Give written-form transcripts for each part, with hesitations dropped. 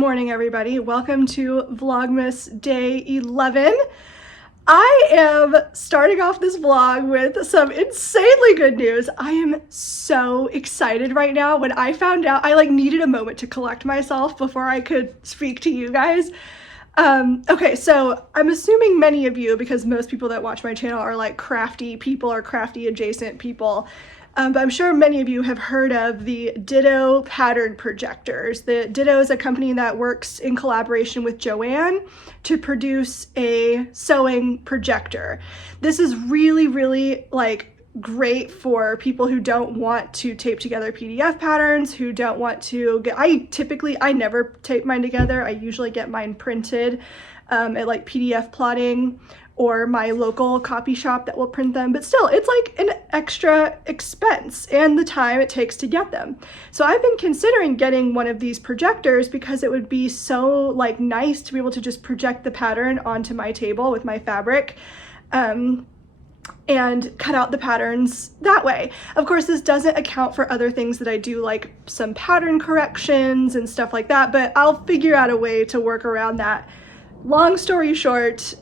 morning, everybody. Welcome to Vlogmas Day 11. I am starting off this vlog with some insanely good news. I am so excited right now. When I found out, I needed a moment to collect myself before I could speak to you guys. Okay, so I'm assuming many of you, because most people that watch my channel are like crafty people or crafty adjacent people, but I'm sure many of you have heard of the Ditto pattern projectors. The Ditto is a company that works in collaboration with Joanne to produce a sewing projector. This is really great for people who don't want to tape together PDF patterns, who don't want to get, I never tape mine together. I usually get mine printed at like PDF plotting or my local copy shop that will print them, but still it's like an extra expense and the time it takes to get them. So I've been considering getting one of these projectors because it would be so nice to be able to just project the pattern onto my table with my fabric and cut out the patterns that way. Of course, this doesn't account for other things that I do, like some pattern corrections and stuff like that, but I'll figure out a way to work around that. Long story short,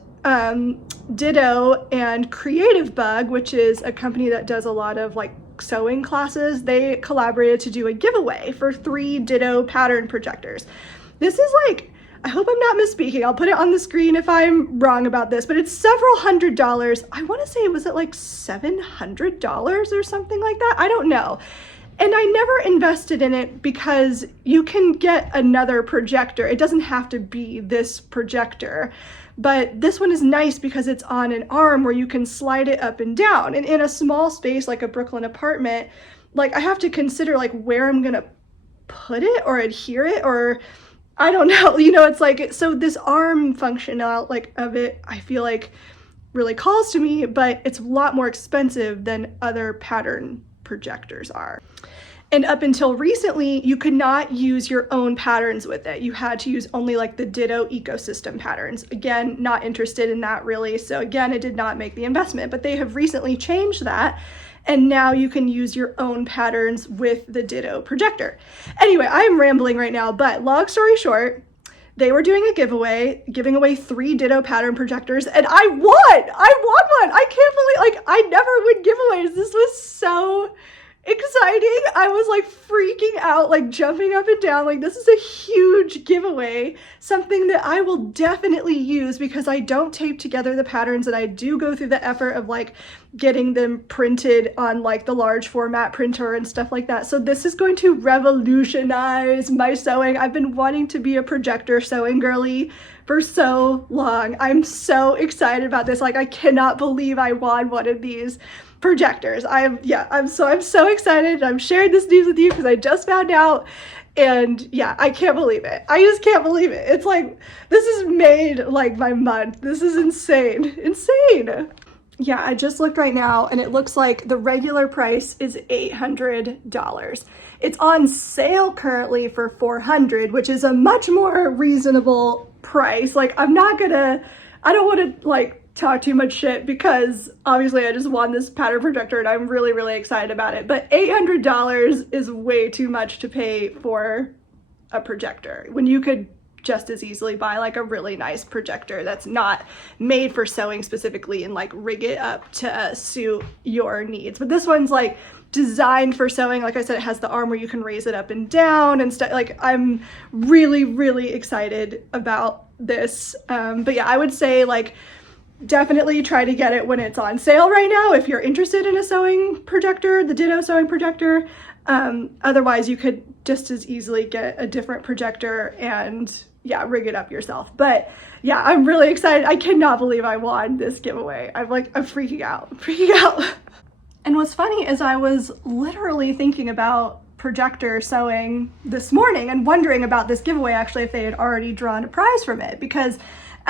Ditto and Creative Bug, which is a company that does a lot of sewing classes, they collaborated to do a giveaway for 3 Ditto pattern projectors. This is I hope I'm not misspeaking. I'll put it on the screen if I'm wrong about this, but it's several $100s. I want to say, was it $700 or something like that? I don't know. And I never invested in it because you can get another projector. It doesn't have to be this projector, but this one is nice because it's on an arm where you can slide it up and down. And in a small space like a Brooklyn apartment, I have to consider where I'm gonna put it or adhere it, or I don't know, it's so this arm function of it, I feel really calls to me, but it's a lot more expensive than other pattern projectors are. And up until recently, you could not use your own patterns with it. You had to use only the Ditto ecosystem patterns. Again, not interested in that really. So again, it did not make the investment, but they have recently changed that. And now you can use your own patterns with the Ditto projector. Anyway, I'm rambling right now, but long story short, they were doing a giveaway, giving away 3 Ditto pattern projectors, and I won one. I can't believe, I never win giveaways. This was so exciting. I was freaking out, jumping up and down, this is a huge giveaway, something that I will definitely use because I don't tape together the patterns, and I do go through the effort of getting them printed on the large format printer and stuff like that. So this is going to revolutionize my sewing. I've been wanting to be a projector sewing girly for so long. I'm so excited about this. I cannot believe I won one of these projectors. I'm so excited. I'm sharing this news with you because I just found out, and yeah, I can't believe it. I just can't believe it. It's this has made my month. This is insane. Yeah, I just looked right now and it looks like the regular price is $800. It's on sale currently for $400, which is a much more reasonable price. I don't want to talk too much shit because obviously I just won this pattern projector and I'm really excited about it, but $800 is way too much to pay for a projector when you could just as easily buy a really nice projector that's not made for sewing specifically and rig it up to suit your needs. But this one's designed for sewing. Like I said, it has the arm where you can raise it up and down and stuff. I'm really excited about this. But yeah, I would say definitely try to get it when it's on sale right now if you're interested in a sewing projector, the Ditto sewing projector. Otherwise you could just as easily get a different projector and yeah, rig it up yourself. But yeah, I'm really excited. I cannot believe I won this giveaway. I'm freaking out. And what's funny is I was literally thinking about projector sewing this morning and wondering about this giveaway, actually, if they had already drawn a prize from it, because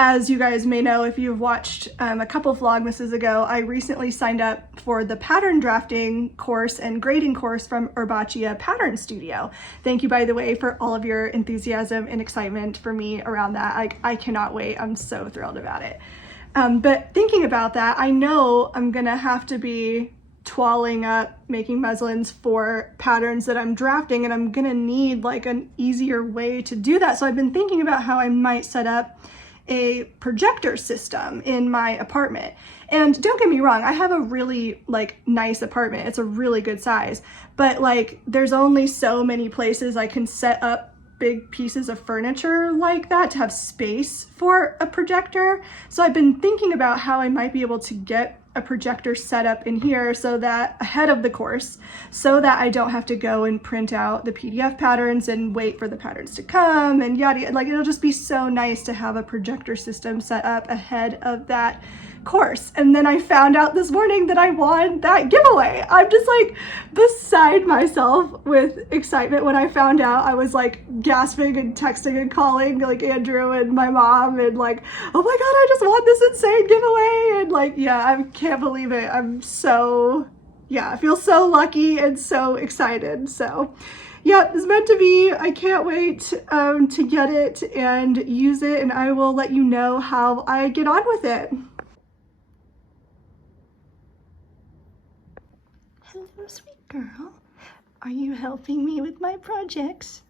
as you guys may know, if you've watched a couple Vlogmases ago, I recently signed up for the pattern drafting course and grading course from Herbacea Pattern Studio. Thank you, by the way, for all of your enthusiasm and excitement for me around that. I cannot wait. I'm so thrilled about it. But thinking about that, I know I'm gonna have to be toiling up, making muslins for patterns that I'm drafting, and I'm gonna need like an easier way to do that. So I've been thinking about how I might set up a projector system in my apartment. And don't get me wrong, I have a really like nice apartment. It's a really good size, but like there's only so many places I can set up big pieces of furniture like that to have space for a projector. So I've been thinking about how I might be able to get a projector set up in here so that ahead of the course, so that I don't have to go and print out the PDF patterns and wait for the patterns to come and yada yada. Like, it'll just be so nice to have a projector system set up ahead of that course. And then I found out this morning that I won that giveaway. I'm just like beside myself with excitement when I found out. I was like gasping and texting and calling like Andrew and my mom and like, oh my God, I just won this insane giveaway. And like, yeah, I can't believe it. I'm so, yeah, I feel so lucky and so excited. So yeah, it's meant to be. I can't wait to get it and use it, and I will let you know how I get on with it. Hello, sweet girl. Are you helping me with my projects?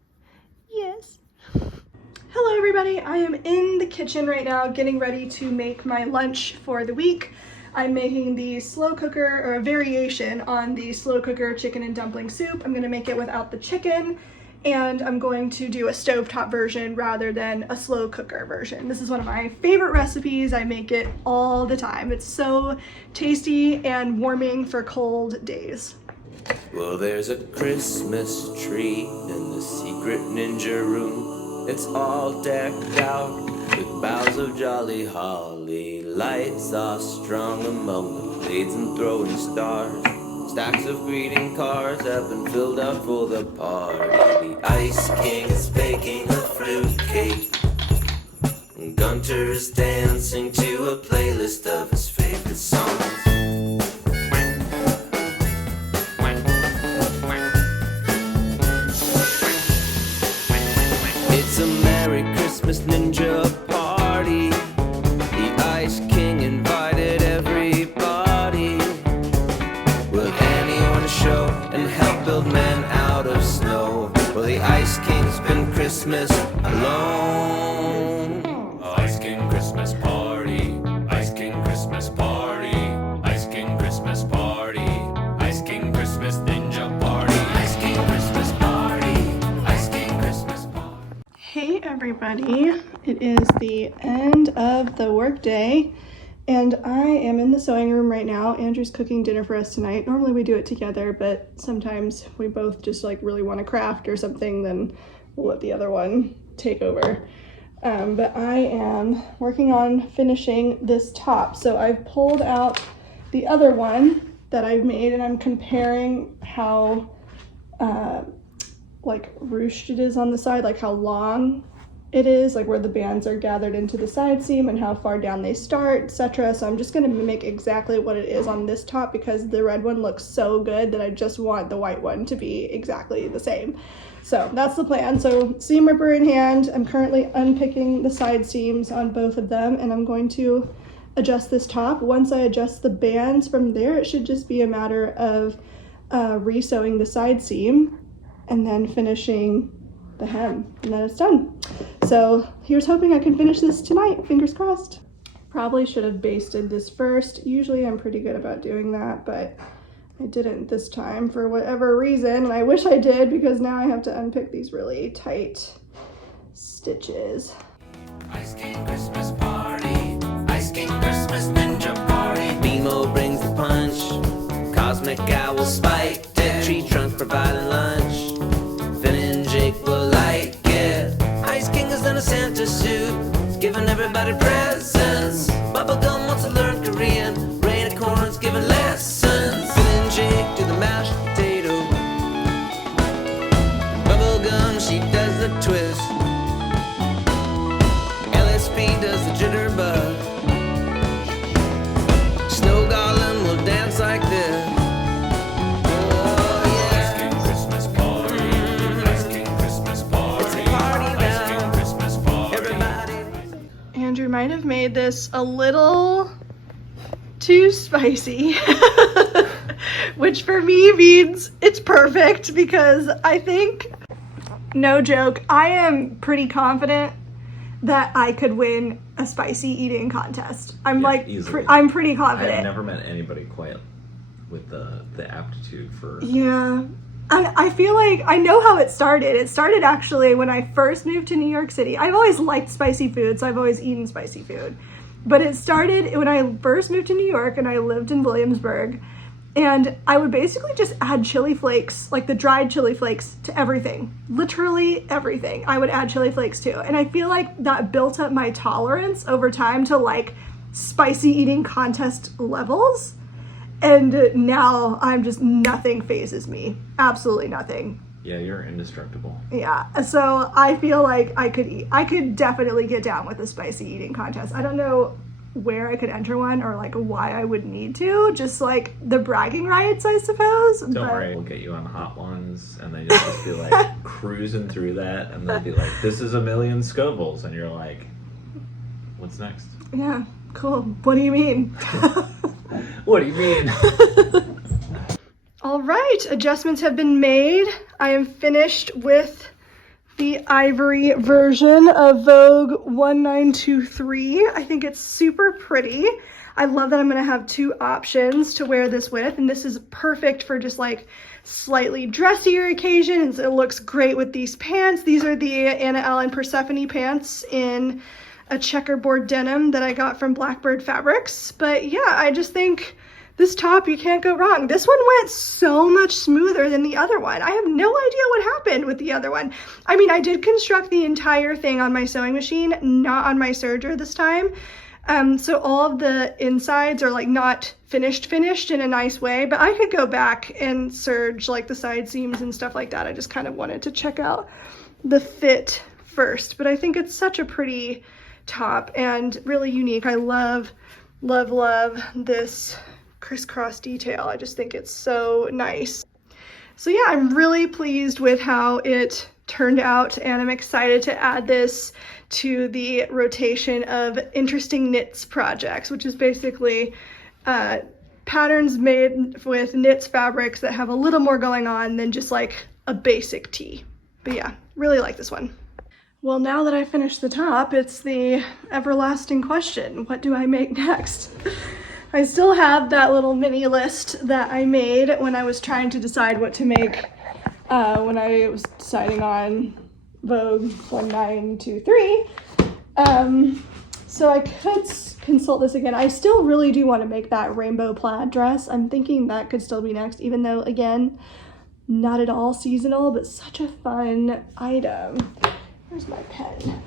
Yes. Hello, everybody. I am in the kitchen right now getting ready to make my lunch for the week. I'm making the slow cooker, or a variation on the slow cooker chicken and dumpling soup. I'm gonna make it without the chicken, and I'm going to do a stovetop version rather than a slow cooker version. This is one of my favorite recipes. I make it all the time. It's so tasty and warming for cold days. Well, there's a Christmas tree in the secret ninja room. It's all decked out with boughs of jolly holly. Lights are strung among the blades and throwing stars. Stacks of greeting cards have been filled out for the party. The Ice King is baking a fruit cake. Gunter's dancing to a playlist of his favorite songs. It's a Merry Christmas ninja party. The Ice King invited everybody. Will anyone show and help build men out of snow? Well, the Ice King spend Christmas alone. Ice King Christmas party. Ice King Christmas party. Ice King Christmas party. Ice King Christmas ninja party. Ice King Christmas party. Ice King Christmas party. Hey everybody, it is the end of the workday and I am in the sewing room right now. Andrew's cooking dinner for us tonight. Normally we do it together, but sometimes we both just like really want to craft or something, then we'll let the other one take over. But I am working on finishing this top. So I've pulled out the other one that I've made and I'm comparing how like ruched it is on the side, like how long it is, like where the bands are gathered into the side seam and how far down they start, etc. So I'm just going to mimic exactly what it is on this top because the red one looks so good that I just want the white one to be exactly the same. So that's the plan. So seam ripper in hand, I'm currently unpicking the side seams on both of them and I'm going to adjust this top. Once I adjust the bands from there, it should just be a matter of re-sewing the side seam and then finishing the hem, and then it's done. So here's hoping I can finish this tonight, fingers crossed. Probably should have basted this first. Usually I'm pretty good about doing that, but I didn't this time for whatever reason, and I wish I did because now I have to unpick these really tight stitches. Ice King Christmas party. Ice King Christmas ninja party. Nemo brings the punch. Cosmic owl spiked it. Tree trunk providing lunch. Finn and Jake will like it. Ice King has done a Santa suit. He's giving everybody presents. Bubblegum wants to learn Korean. Rain Acorn's giving lessons. Finn and Jake do the mashed potato. Bubblegum, she does the twist. LSP does the jitterbug. Snow Golem will dance like this. Andrew might have made this a little too spicy which for me means it's perfect because I think, no joke, I am pretty confident that I could win a spicy eating contest. I'm I'm pretty confident. I've never met anybody quite with the aptitude for. Yeah. I feel like I know how it started. It started actually when I first moved to New York City. I've always liked spicy food, so I've always eaten spicy food. But it started when I first moved to New York and I lived in Williamsburg. And I would basically just add chili flakes, like the dried chili flakes, to everything. Literally everything. I would add chili flakes to. And I feel like that built up my tolerance over time to like spicy eating contest levels. And now I'm just, nothing phases me. Absolutely nothing. Yeah, you're indestructible. Yeah, so I feel like I could definitely get down with a spicy eating contest. I don't know where I could enter one or like why I would need to, just like the bragging rights, I suppose. Don't worry, we'll get you on Hot Ones and then you'll just be like cruising through that and they'll be like, this is 1,000,000 Scovilles, and you're like, what's next? Yeah, cool. What do you mean? What do you mean? All right, adjustments have been made. I am finished with the ivory version of Vogue 1923. I think it's super pretty. I love that I'm gonna have two options to wear this with, and this is perfect for just like slightly dressier occasions. It looks great with these pants. These are the Anna Allen Persephone pants in a checkerboard denim that I got from Blackbird Fabrics. But yeah, I just think this top, you can't go wrong. This one went so much smoother than the other one. I have no idea what happened with the other one. I mean, I did construct the entire thing on my sewing machine, not on my serger this time. So all of the insides are like not finished in a nice way, but I could go back and serge like the side seams and stuff like that. I just kind of wanted to check out the fit first, but I think it's such a pretty top and really unique. I love this crisscross detail. I just think it's so nice. So yeah, I'm really pleased with how it turned out, and I'm excited to add this to the rotation of interesting knits projects, which is basically patterns made with knits fabrics that have a little more going on than just like a basic tee. But yeah, really like this one. Well, now that I finished the top, it's the everlasting question. What do I make next? I still have that little mini list that I made when I was trying to decide what to make when I was deciding on Vogue 1923. So I could consult this again. I still really do want to make that rainbow plaid dress. I'm thinking that could still be next, even though, again, not at all seasonal, but such a fun item. Where's my pen?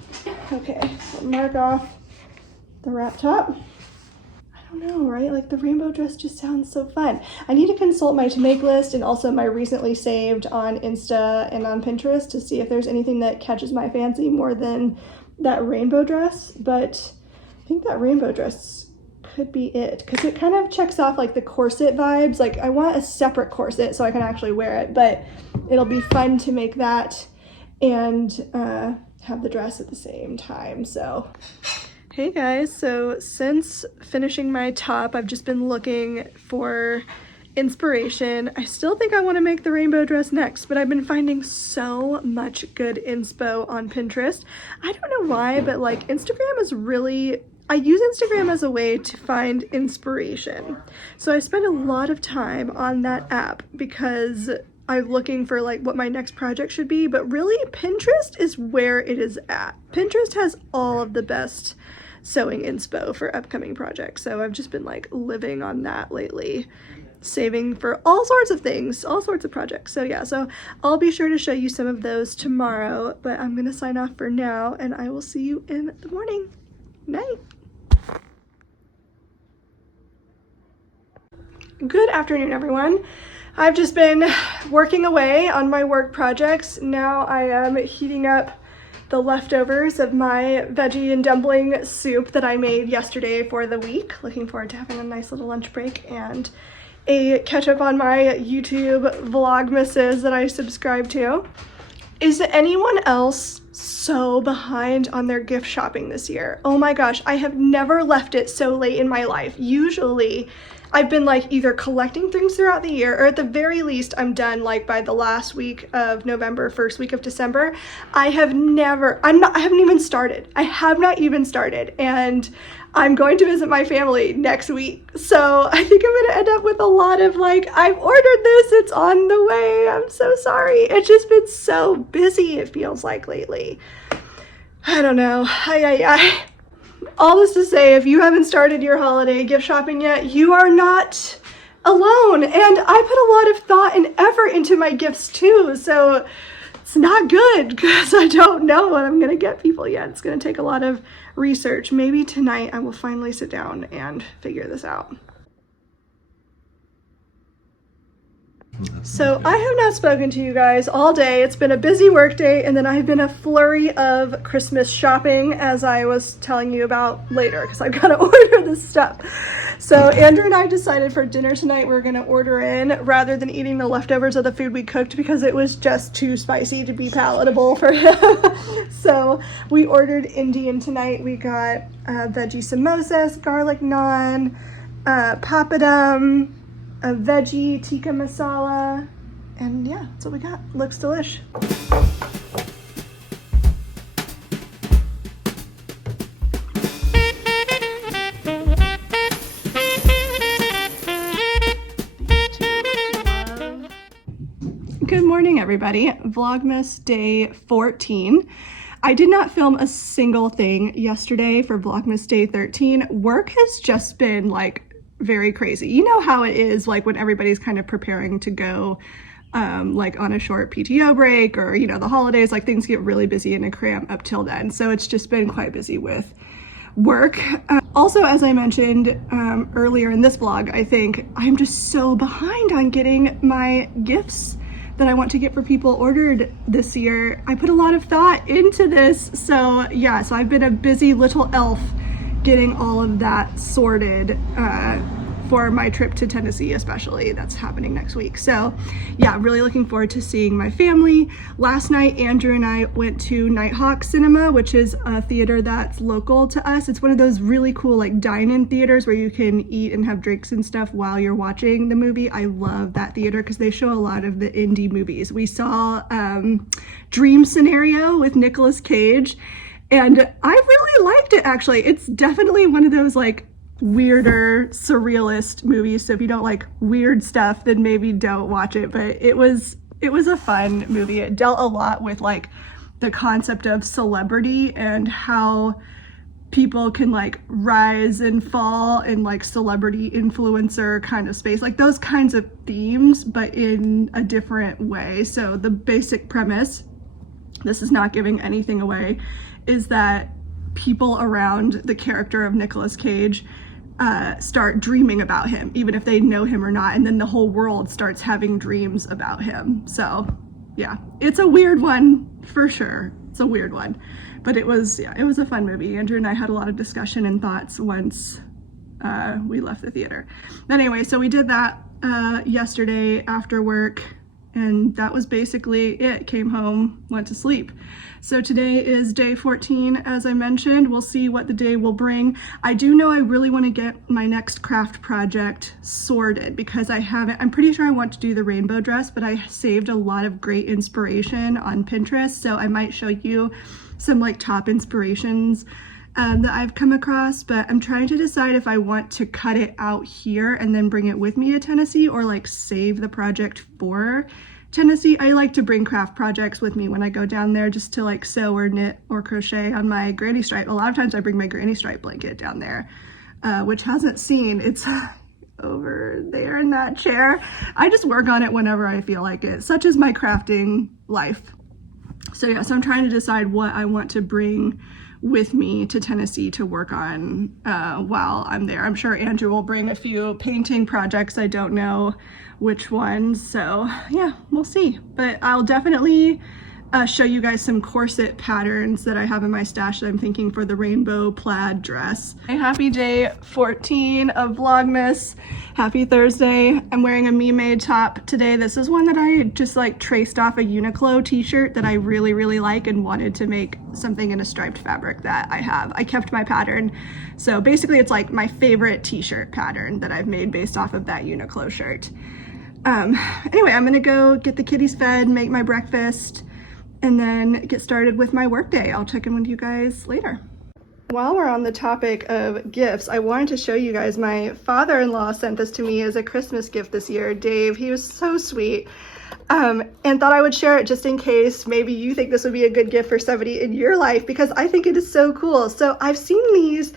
Okay, so mark off the wrap top. I don't know, right? Like the rainbow dress just sounds so fun. I need to consult my to make list and also my recently saved on Insta and on Pinterest to see if there's anything that catches my fancy more than that rainbow dress. But I think that rainbow dress could be it because it kind of checks off like the corset vibes. Like I want a separate corset so I can actually wear it, but it'll be fun to make that and have the dress at the same time. So hey guys, so since finishing my top, I've just been looking for inspiration. I still think I want to make the rainbow dress next, but I've been finding so much good inspo on Pinterest. I don't know why, but like Instagram is really, I use Instagram as a way to find inspiration. So I spend a lot of time on that app because I'm looking for like what my next project should be, but really Pinterest is where it is at. Pinterest has all of the best sewing inspo for upcoming projects. So I've just been like living on that lately, saving for all sorts of things, all sorts of projects. So yeah, so I'll be sure to show you some of those tomorrow, but I'm gonna sign off for now and I will see you in the morning. Night. Good afternoon, everyone. I've just been working away on my work projects. Now I am heating up the leftovers of my veggie and dumpling soup that I made yesterday for the week. Looking forward to having a nice little lunch break and a catch up on my YouTube vlogmases that I subscribe to. Is anyone else so behind on their gift shopping this year? Oh my gosh, I have never left it so late in my life. Usually I've been like either collecting things throughout the year, or at the very least I'm done like by the last week of November, first week of December. I haven't even started. I have not even started, and I'm going to visit my family next week. So I think I'm gonna end up with a lot of like, I've ordered this, it's on the way, I'm so sorry. It's just been so busy, it feels like lately. I don't know. All this to say, if you haven't started your holiday gift shopping yet, you are not alone. And I put a lot of thought and effort into my gifts too. So it's not good because I don't know what I'm going to get people yet. It's going to take a lot of research. Maybe tonight I will finally sit down and figure this out. So I have not spoken to you guys all day. It's been a busy work day, and then I've been a flurry of Christmas shopping, as I was telling you about later, because I've got to order this stuff. So Andrew and I decided for dinner tonight we're going to order in rather than eating the leftovers of the food we cooked, because it was just too spicy to be palatable for him. So we ordered Indian tonight. We got veggie samosas, garlic naan, papadum, a veggie tikka masala, and yeah, that's what we got. Looks delish. Good morning, everybody. Vlogmas day 14. I did not film a single thing yesterday for Vlogmas day 13. Work has just been like very crazy. You know how it is like when everybody's kind of preparing to go like on a short PTO break, or you know, the holidays, like things get really busy and a cram up till then. So it's just been quite busy with work. Also, as I mentioned earlier in this vlog, I think I'm just so behind on getting my gifts that I want to get for people ordered this year. I put a lot of thought into this. So yeah, so I've been a busy little elf getting all of that sorted for my trip to Tennessee, especially. That's happening next week. So yeah, really looking forward to seeing my family. Last night, Andrew and I went to Nighthawk Cinema, which is a theater that's local to us. It's one of those really cool like dine-in theaters where you can eat and have drinks and stuff while you're watching the movie. I love that theater because they show a lot of the indie movies. We saw Dream Scenario with Nicolas Cage, and I really liked it, actually. It's definitely one of those like weirder surrealist movies. So if you don't like weird stuff, then maybe don't watch it. But it was a fun movie. It dealt a lot with like the concept of celebrity and how people can like rise and fall in like celebrity influencer kind of space, like those kinds of themes, but in a different way. So the basic premise, this is not giving anything away, is that people around the character of Nicolas Cage start dreaming about him, even if they know him or not, and then the whole world starts having dreams about him. So yeah, it's a weird one for sure. It's a weird one, but it was a fun movie. Andrew and I had a lot of discussion and thoughts once we left the theater. But anyway, so we did that yesterday after work, and that was basically it. Came home, went to sleep. So today is day 14, as I mentioned. We'll see what the day will bring. I do know I really want to get my next craft project sorted, because I'm pretty sure I want to do the rainbow dress, but I saved a lot of great inspiration on Pinterest. So I might show you some like top inspirations that I've come across, but I'm trying to decide if I want to cut it out here and then bring it with me to Tennessee, or like save the project for Tennessee. I like to bring craft projects with me when I go down there, just to like sew or knit or crochet on my granny stripe. A lot of times I bring my granny stripe blanket down there, which hasn't seen. It's over there in that chair. I just work on it whenever I feel like it. Such is my crafting life. So yeah, so I'm trying to decide what I want to bring with me to Tennessee to work on while I'm there. I'm sure Andrew will bring a few painting projects. I don't know which ones, so yeah, we'll see. But I'll definitely show you guys some corset patterns that I have in my stash that I'm thinking for the rainbow plaid dress. Happy day 14 of Vlogmas. Happy Thursday. I'm wearing a me-made top today. This is one that I just like traced off a Uniqlo t-shirt that I really, really like and wanted to make something in a striped fabric that I have. I kept my pattern. So basically it's like my favorite t-shirt pattern that I've made based off of that Uniqlo shirt. Anyway, I'm gonna go get the kitties fed, make my breakfast, and then get started with my workday. I'll check in with you guys later. While we're on the topic of gifts, I wanted to show you guys my father-in-law sent this to me as a Christmas gift this year. Dave, he was so sweet, and thought I would share it just in case maybe you think this would be a good gift for somebody in your life, because I think it is so cool. So I've seen these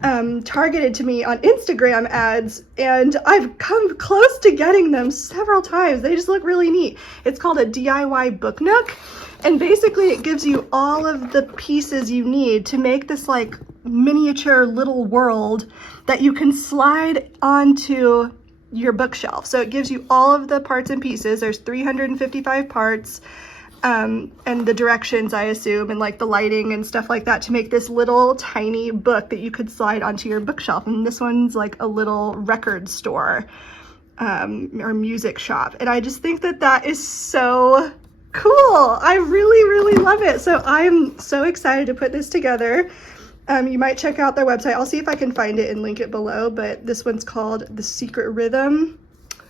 targeted to me on Instagram ads, and I've come close to getting them several times. They just look really neat. It's called a DIY book nook, and basically it gives you all of the pieces you need to make this like miniature little world that you can slide onto your bookshelf. So it gives you all of the parts and pieces. There's 355 parts, and the directions, I assume, and like the lighting and stuff like that to make this little tiny book that you could slide onto your bookshelf. And this one's like a little record store or music shop. And I just think that that is so cool. I really, really love it. So I'm so excited to put this together. You might check out their website. I'll see if I can find it and link it below, but this one's called The Secret Rhythm,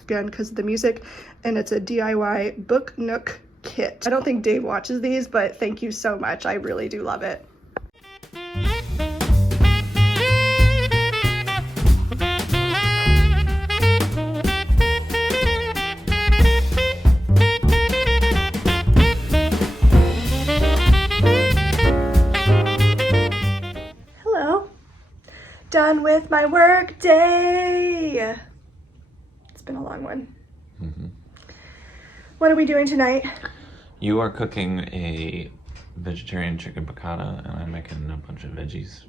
again, because of the music, and it's a DIY book nook kit. I don't think Dave watches these, but thank you so much. I really do love it. Hello. Done with my work day. It's been a long one. What are we doing tonight? You are cooking a vegetarian chicken piccata, and I'm making a bunch of veggies.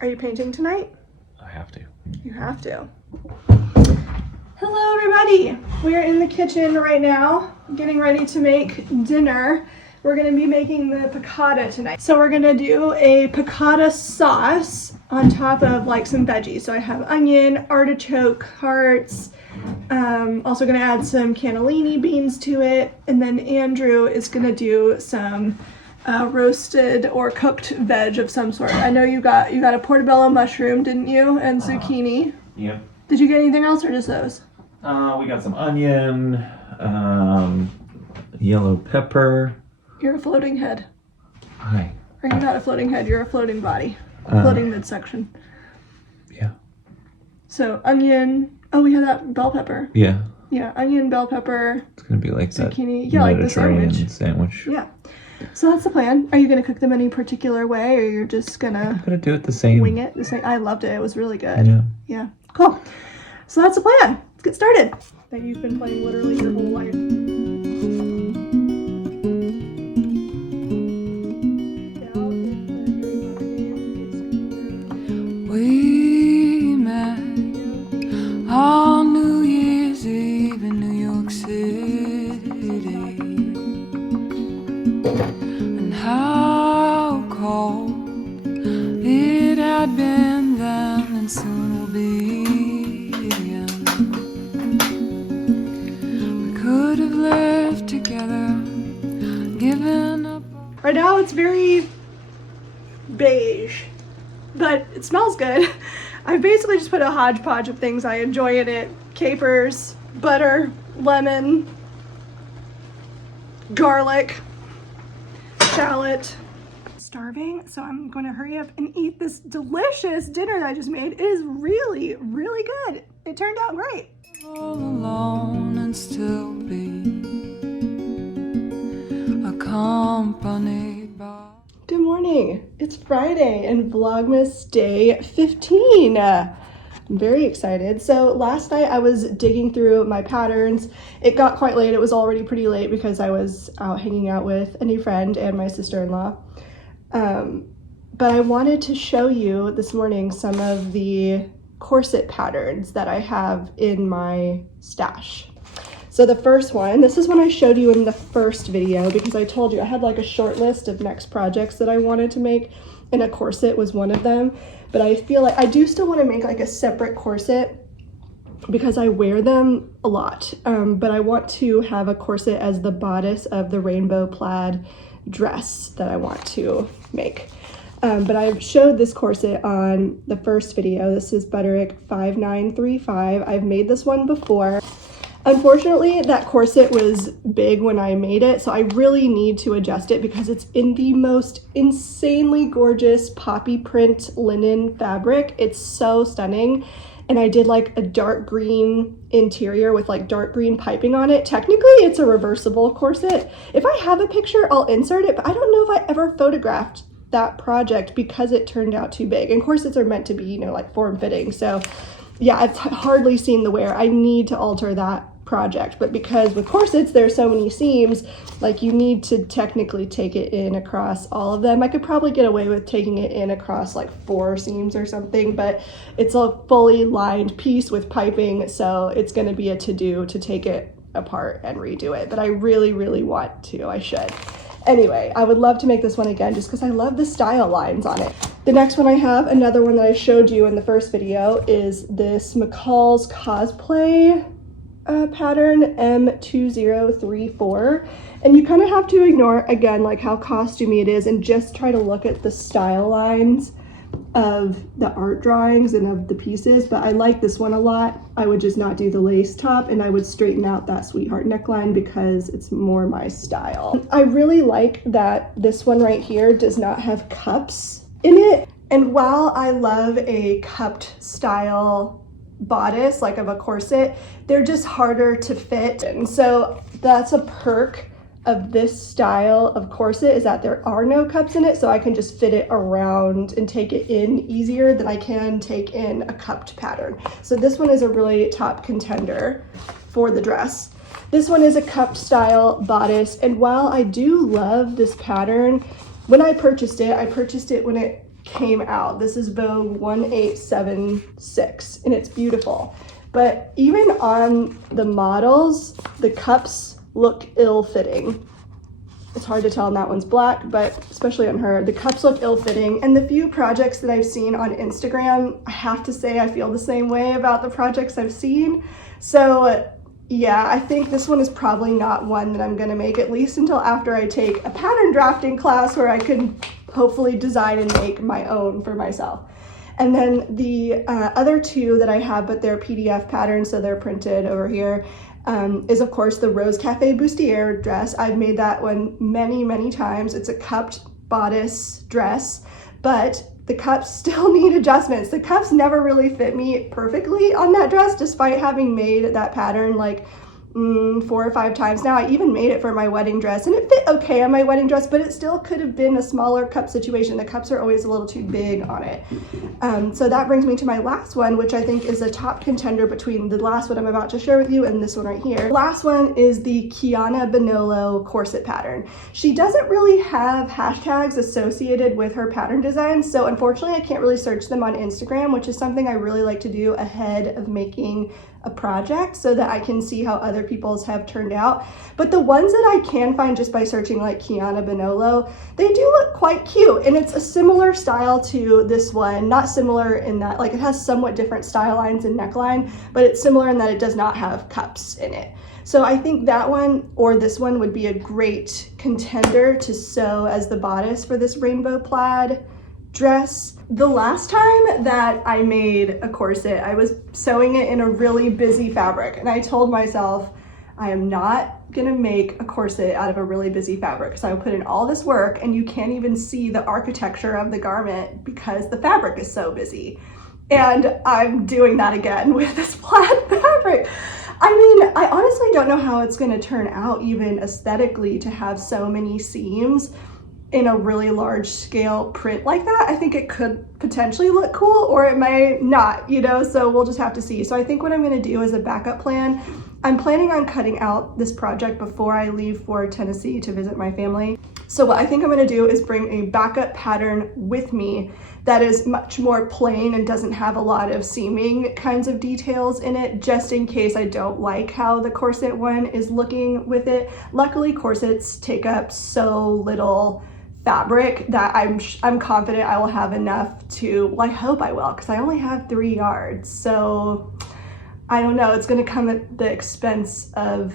Are you painting tonight? I have to. You have to. Hello, everybody. We are in the kitchen right now, getting ready to make dinner. We're gonna be making the piccata tonight. So we're gonna do a piccata sauce on top of like some veggies. So I have onion, artichoke hearts, also gonna add some cannellini beans to it, and then Andrew is gonna do some roasted or cooked veg of some sort. I know you got a portobello mushroom, didn't you, and zucchini? Yeah. Did you get anything else, or just those? We got some onion, yellow pepper. You're a floating head. Hi. Or you're not a floating head, you're a floating body. Floating midsection. Yeah. So onion. Oh, we have that bell pepper. Yeah. Yeah, onion, bell pepper. It's gonna be like zucchini. That Yeah, like the Mediterranean sandwich. Yeah. So that's the plan. Are you gonna cook them any particular way, or you're just gonna I'm gonna do it the same. wing it? I loved it. It was really good. Yeah. Yeah. Cool. So that's the plan. Let's get started. That you've been playing literally your whole life. We met on New Year's Eve in New York City, and how cold it had been then and soon will be again. We could have lived together, given up. Right now it's very beige, but it smells good. I basically just put a hodgepodge of things I enjoy in it. Capers, butter, lemon, garlic, shallot. Starving, so I'm going to hurry up and eat this delicious dinner that I just made. It is really, really good. It turned out great. All alone and still be accompanied by. Good morning. It's Friday and Vlogmas day 15. I'm very excited. So last night I was digging through my patterns. It got quite late. It was already pretty late because I was out hanging out with a new friend and my sister-in-law. But I wanted to show you this morning some of the corset patterns that I have in my stash. So the first one, this is one I showed you in the first video because I told you I had like a short list of next projects that I wanted to make, and a corset was one of them. But I feel like I do still want to make like a separate corset because I wear them a lot. But I want to have a corset as the bodice of the rainbow plaid dress that I want to make. But I showed this corset on the first video. This is Butterick 5935. I've made this one before. Unfortunately, that corset was big when I made it, so I really need to adjust it because it's in the most insanely gorgeous poppy print linen fabric. It's so stunning. And I did like a dark green interior with like dark green piping on it. Technically, it's a reversible corset. If I have a picture, I'll insert it, but I don't know if I ever photographed that project because it turned out too big. And corsets are meant to be, you know, like form-fitting. So yeah, I've hardly seen the wear. I need to alter that project, but because with corsets there's so many seams, like you need to technically take it in across all of them. I could probably get away with taking it in across like 4 seams or something, but it's a fully lined piece with piping, so it's going to be a to-do to take it apart and redo it. But I really want to. I should. Anyway, I would love to make this one again just because I love the style lines on it. The next one I have, another one that I showed you in the first video, is this McCalls cosplay pattern M2034, and you kind of have to ignore again like how costumey it is and just try to look at the style lines of the art drawings and of the pieces. But I like this one a lot. I would just not do the lace top, and I would straighten out that sweetheart neckline because it's more my style. I really like that this one right here does not have cups in it, and while I love a cupped style bodice like of a corset, they're just harder to fit. And so that's a perk of this style of corset, is that there are no cups in it, so I can just fit it around and take it in easier than I can take in a cupped pattern. So this one is a really top contender for the dress. This one is a cupped style bodice, and while I do love this pattern, when I purchased it when it came out. This is Vogue 1876, and it's beautiful. But even on the models, the cups look ill-fitting. It's hard to tell, and that one's black, but especially on her, the cups look ill-fitting. And the few projects that I've seen on Instagram, I have to say I feel the same way about the projects I've seen. So yeah, I think this one is probably not one that I'm gonna make, at least until after I take a pattern drafting class where I can hopefully design and make my own for myself. And then the other two that I have, but they're PDF patterns, so they're printed over here, is of course the Rose Cafe Bustier dress. I've made that one many times. It's a cupped bodice dress, but the cups still need adjustments. The cups never really fit me perfectly on that dress, despite having made that pattern like 4 or 5 times now. I even made it for my wedding dress, and it fit okay on my wedding dress, but it still could have been a smaller cup situation. The cups are always a little too big on it. So that brings me to my last one, which I think is a top contender between the last one I'm about to share with you and this one right here. The last one is the Kiana Bonollo corset pattern. She doesn't really have hashtags associated with her pattern designs, so unfortunately I can't really search them on Instagram, which is something I really like to do ahead of making a project so that I can see how other people's have turned out. But the ones that I can find just by searching like Kiana Bonollo, they do look quite cute, and it's a similar style to this one. Not similar in that like it has somewhat different style lines and neckline, but it's similar in that it does not have cups in it. So I think that one or this one would be a great contender to sew as the bodice for this rainbow plaid dress. The last time that I made a corset, I was sewing it in a really busy fabric, and I told myself I am not gonna make a corset out of a really busy fabric. So I put in all this work, and you can't even see the architecture of the garment because the fabric is so busy. And I'm doing that again with this plaid fabric. I mean, I honestly don't know how it's gonna turn out even aesthetically to have so many seams in a really large scale print like that. I think it could potentially look cool, or it may not, you know, so we'll just have to see. So I think what I'm gonna do as a backup plan, I'm planning on cutting out this project before I leave for Tennessee to visit my family. So what I think I'm gonna do is bring a backup pattern with me that is much more plain and doesn't have a lot of seaming kinds of details in it, just in case I don't like how the corset one is looking with it. Luckily, corsets take up so little fabric that I'm confident I will have enough to, well, I hope I will, because I only have 3 yards. So I don't know, it's gonna come at the expense of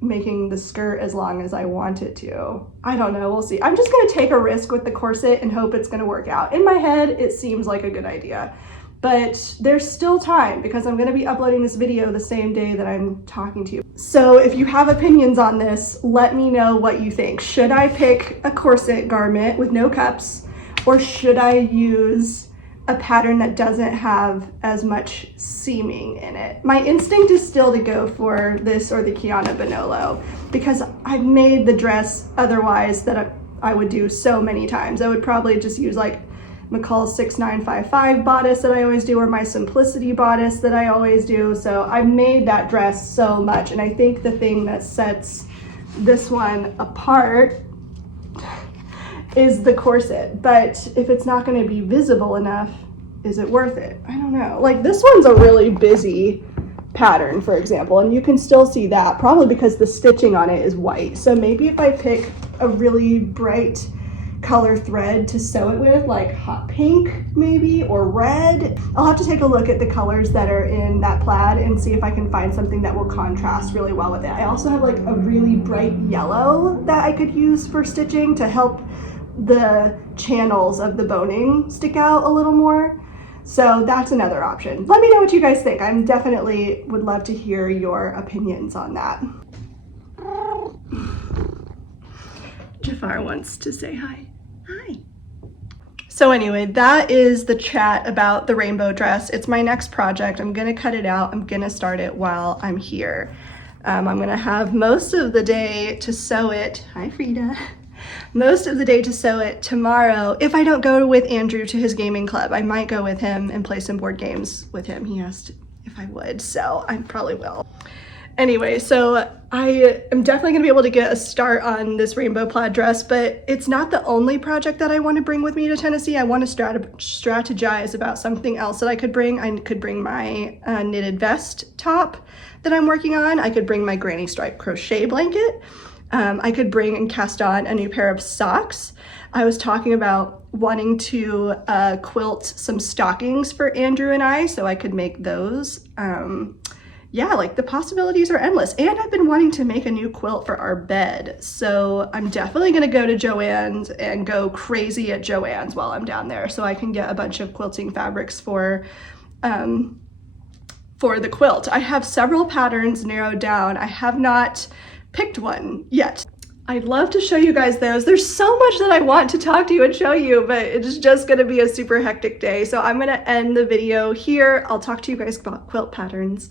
making the skirt as long as I want it to. I don't know, we'll see. I'm just gonna take a risk with the corset and hope it's gonna work out. In my head, it seems like a good idea, but there's still time because I'm gonna be uploading this video the same day that I'm talking to you. So if you have opinions on this, let me know what you think. Should I pick a corset garment with no cups, or should I use a pattern that doesn't have as much seaming in it? My instinct is still to go for this or the Kiana Bonollo because I've made the dress otherwise that I would do so many times. I would probably just use like McCalls 6955 bodice that I always do, or my Simplicity bodice that I always do. So I've made that dress so much, and I think the thing that sets this one apart is the corset. But if it's not going to be visible enough, is it worth it? I don't know. Like, this one's a really busy pattern, for example, and you can still see that probably because the stitching on it is white. So maybe if I pick a really bright color thread to sew it with, like hot pink maybe, or red. I'll have to take a look at the colors that are in that plaid and see if I can find something that will contrast really well with it. I also have like a really bright yellow that I could use for stitching to help the channels of the boning stick out a little more. So that's another option. Let me know what you guys think. I'm definitely would love to hear your opinions on that. Jafar wants to say hi. Hi. So anyway, that is the chat about the rainbow dress. It's my next project. I'm gonna cut it out. I'm gonna start it while I'm here. I'm gonna have most of the day to sew it. Hi, Frida. Most of the day to sew it tomorrow. If I don't go with Andrew to his gaming club, I might go with him and play some board games with him. He asked if I would, so I probably will. Anyway, so I am definitely gonna be able to get a start on this rainbow plaid dress, but it's not the only project that I want to bring with me to Tennessee. I want to strategize about something else that I could bring. I could bring my knitted vest top that I'm working on. I could bring my granny stripe crochet blanket. I could bring and cast on a new pair of socks. I was talking about wanting to quilt some stockings for Andrew and I, so I could make those. Yeah, like the possibilities are endless. And I've been wanting to make a new quilt for our bed. So I'm definitely gonna go to Joann's and go crazy at Joann's while I'm down there so I can get a bunch of quilting fabrics for the quilt. I have several patterns narrowed down. I have not picked one yet. I'd love to show you guys those. There's so much that I want to talk to you and show you, but it's just gonna be a super hectic day. So I'm gonna end the video here. I'll talk to you guys about quilt patterns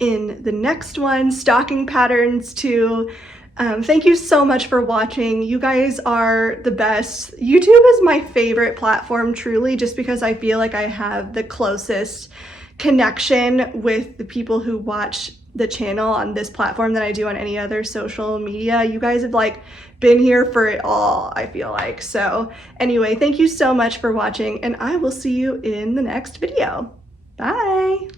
in the next one, stocking patterns too. Thank you so much for watching. You guys are the best. YouTube is my favorite platform, truly, just because I feel like I have the closest connection with the people who watch the channel on this platform than I do on any other social media. You guys have like been here for it all, I feel like. So anyway, thank you so much for watching, and I will see you in the next video. Bye.